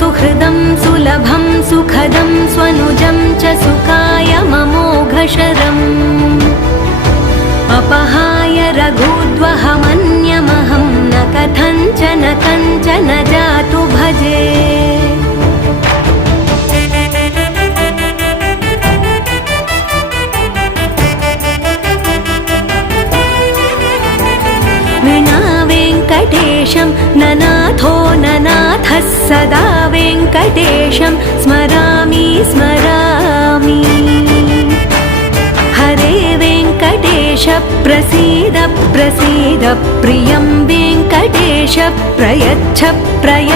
सुहृदं सुलभं सुखदं स्वनुजं च सुखाय ममोघशरम् अपहाय रघुद्वहमन्यमहं न कथञ्चन कञ्चन जातु भजे। विना वेङ्कटेशं ननाथो ननाथः सदा वेङ्कटेशं स्मरामि स्मरामि। हरे वेङ्कटेश प्रसीद प्रसीद प्रियं वेङ्कटेश प्रयच्छ प्रयच्छ।